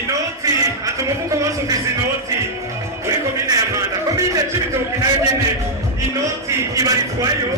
inoti atumufuko wose ufise inoti muri komine ya Mpanda komine Cibitoke nayo nyene inoti ibarizwayo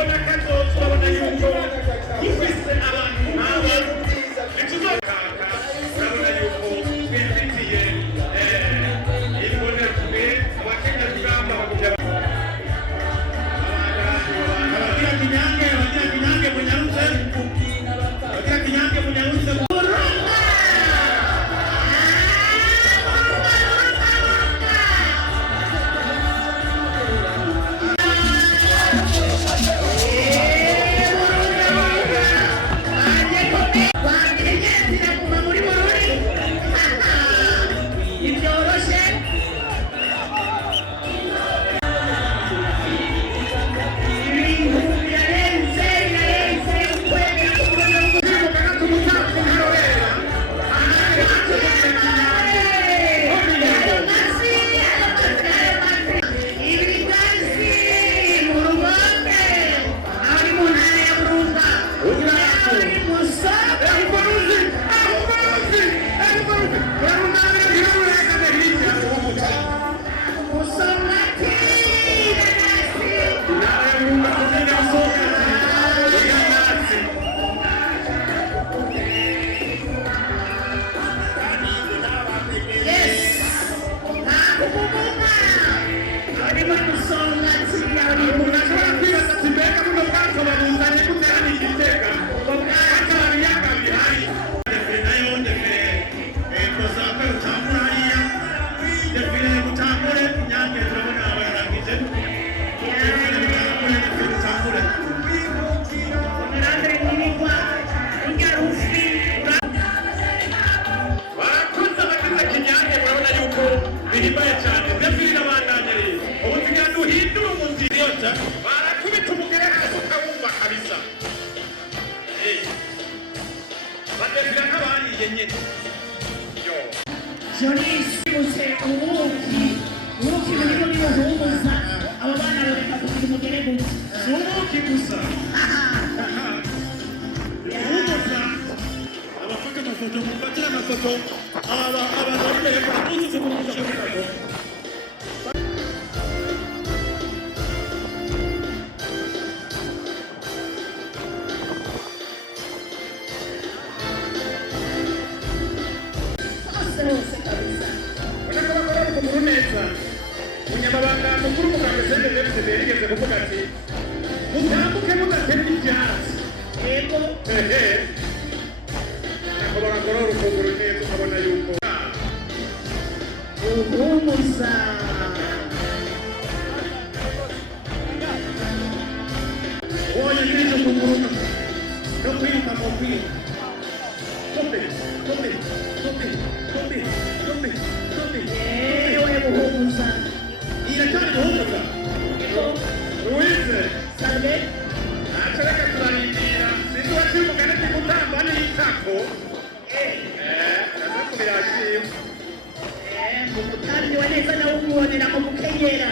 tubona kazoza urabona yuko dufise abantu nk'aba ntituzokaka urabona yuko twifitiye imbonerakure abakenyarugamba bakugira abagira kinyange munyarutse abagira kinyange munyarutse barakubita umugere hasi ukawumva kabisa baterera nk'abariye nyine Jonisi ubuki burimo nibuhumuza abo bana bareka kugira umugere gusa ubuki gusa uhumuza abafata amafoto mufatire amafoto abantu bari imbere baramuzuze mu mugisha w'ikago umunyamabanga mukuru muganga CNDD yigeze kuvuga ati mutambuke mudatera ibyatsi yego nako baragorora urufunguro neza ukabona yuko uhumuza woye n'ibyo kuguruka no kwiruka mu kwiruka yewe uhumuza iracyari guhumuza Louise sabe ntacyo reka turarindira sinzi waciye umugani k'igutamba n'itako nazo kubirashima mu mutambi wa neza nawe umubonera mu gukenyera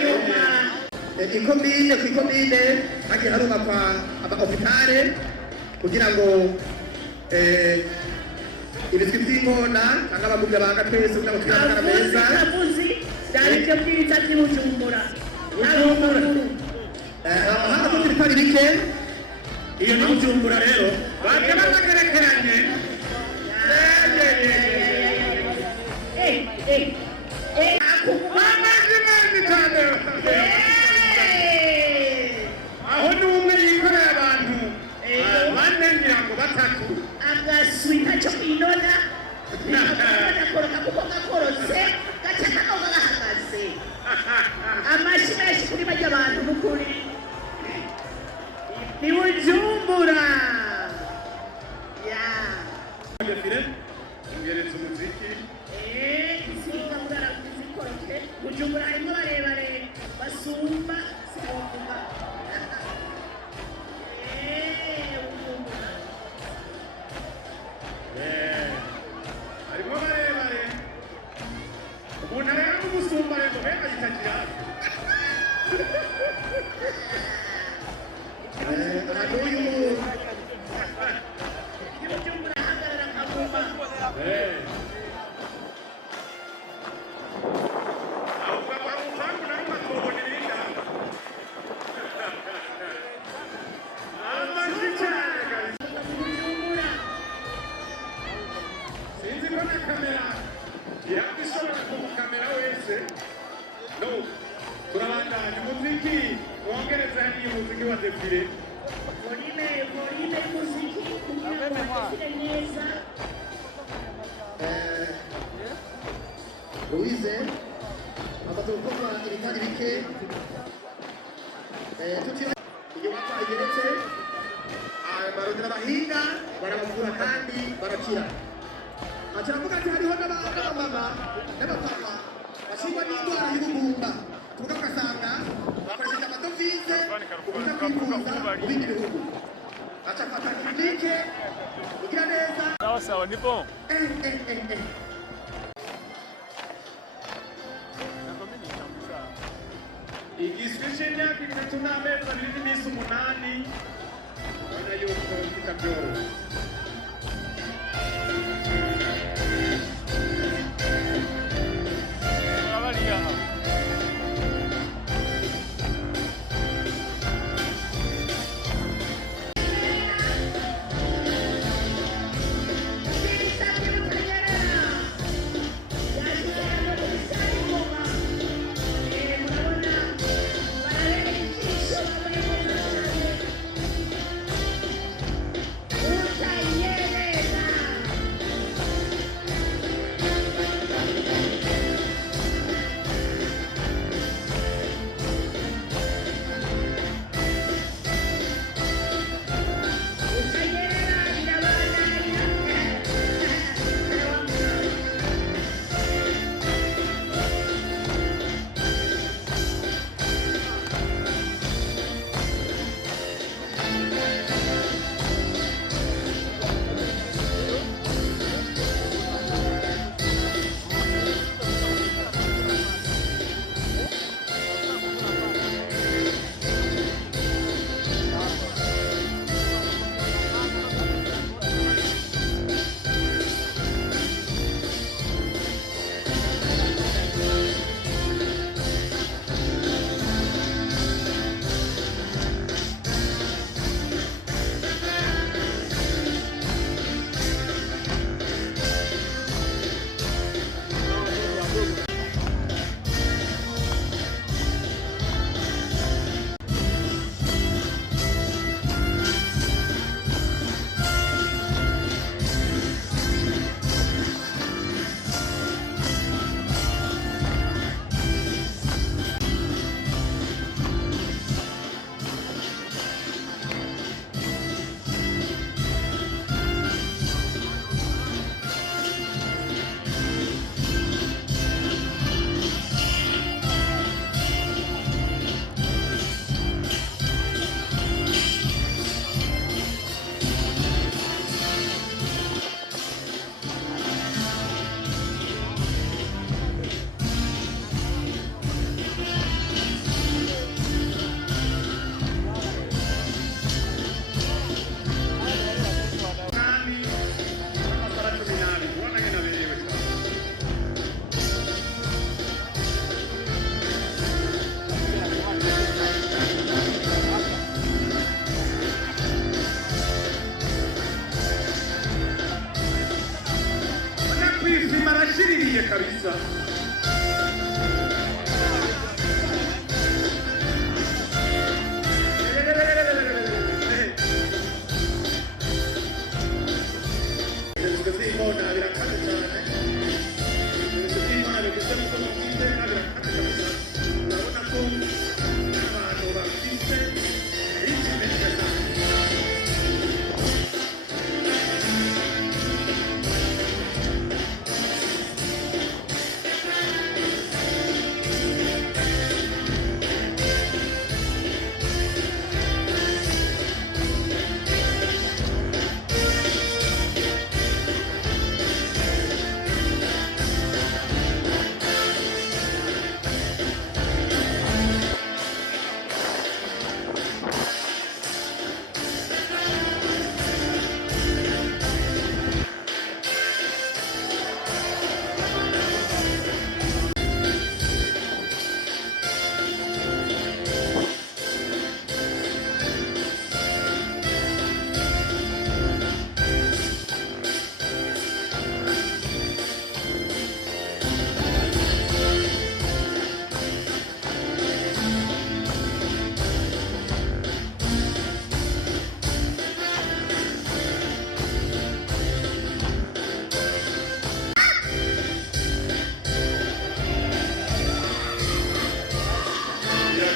nyuma ikomine ku ikomine hagiye harubakwa amahopitale kugira ngo ibizwi by'inkona cyangwa abagubya banga twese kugira ngo tugire amagara meza avuzi byari byo byiza by'Ibujumbura ahandi ko turi kwari bike iyo ni Bujumbura rero baje banagerekeranye aho ni umwe yikoreye abantu bane ngira ngo batatu agaswi ntacyo kwinona gakoroka kuko gakorotse gaca kanoga gahagaze amashyi menshi kuri bajya abantu n'ukuri ni Bujumbura defile ngeretse umuziki insinga murara zikoroke Bujumbura harimo barebare basumba sinabavuga Bujumbura harimo barebare umuntu areba n'umusumba rero mbega yitagira ahantu turabandanya umuziki wongereza hariya umuziki wa defile volume y'umuziki kugira ngo badefile neza. Louise amaze gukora ibitari bike inyubako igeretse barondera abahinga barabavura kandi barakira. Kiravuga ati hariho n'abamama n'abapapa bashirwa n'indwara y'ubugumba tuvuga ugasanga bakoresheje amadovize ubuza kwivuza mu bindi bihugu. Acafata klinike igira neza. Sawa ni bon. Igiswi c'imyaka 3 n'amezi 2 n'iminsi 8 ubona yuko kitabyoroha. Time.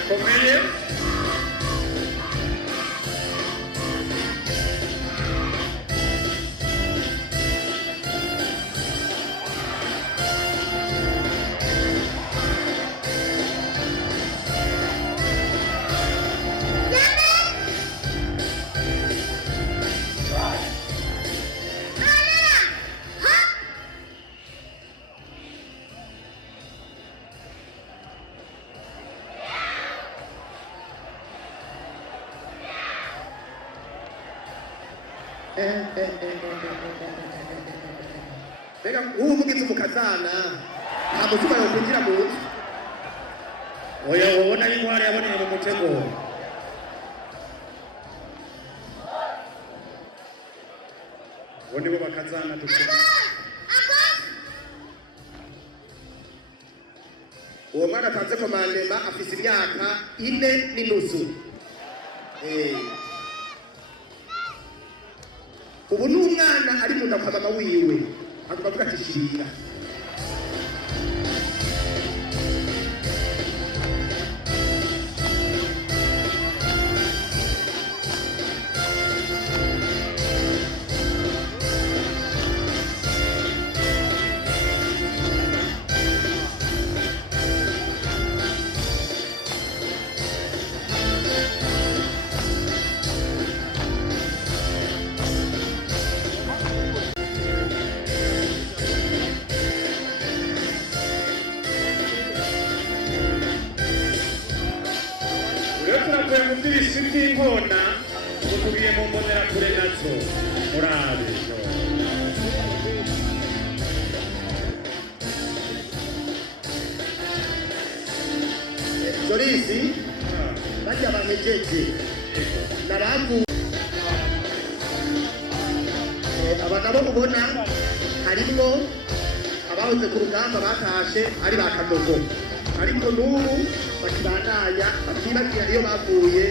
komeye. Mbega ubu mugize umukazana nta mutima yo kwinjira mu nzu. oya ubona intwari yaboneye mu mutego. Ubu nibo bakazana dufite. Uwo mwana atanze komandema afise imyaka 4 n'inusu. Ubu n'umwana ari mu nda kwa mama wiwe agomba kuvuga ati shirira. Turavuye mu by'ibisi by'inkona ubu tugiye mu mbonerakure nazo murabe. Jorisi bajya bahejeje narambu aba nabo ubona harimwo abahoze ku rugamba batashe ari ba Kadogo, ariko n'ubu bakibandanya bakibagira iyo bavuye.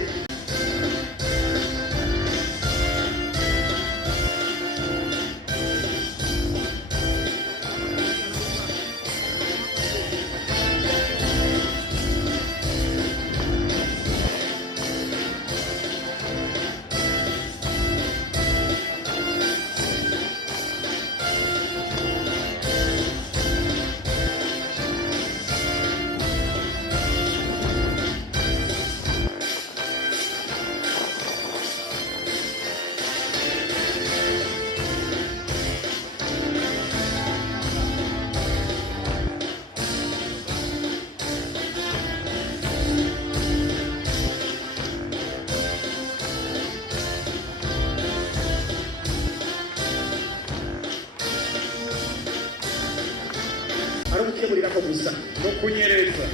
Ari gukemurira ko gusa no kunyereza.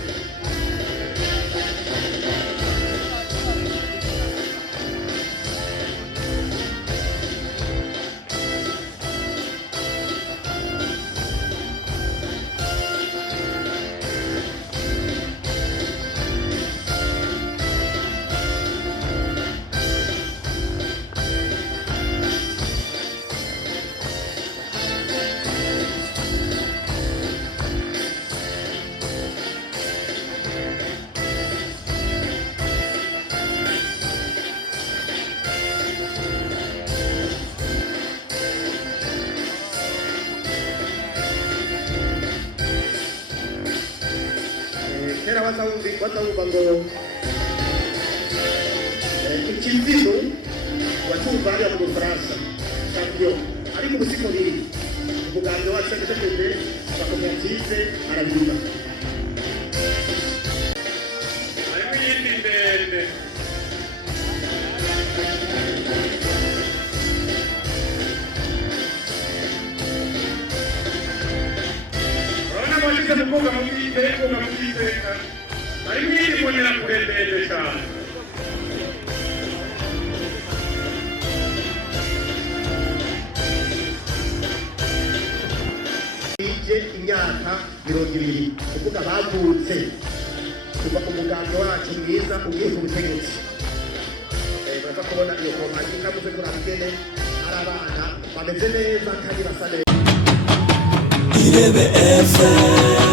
kera bazawumva ngo ikizino watumva hariya mu Bufaransa champion, ariko ubu siko biri. Umuganga wacu agatete bakoperative arabiba Ariko iyindi ndende. Urabona ko yize kuvuga mu bw'iteka, ariko iyindi mbonerakure ndende cyane. imyaka 20, kuvuga bavutse kuva ku muganga wacu mwiza ugiye ku butegetsi. Baraza kubona iyo kompanyi ikabuze kuri abigene ari abana bameze neza kandi basa neza. Irebe FM.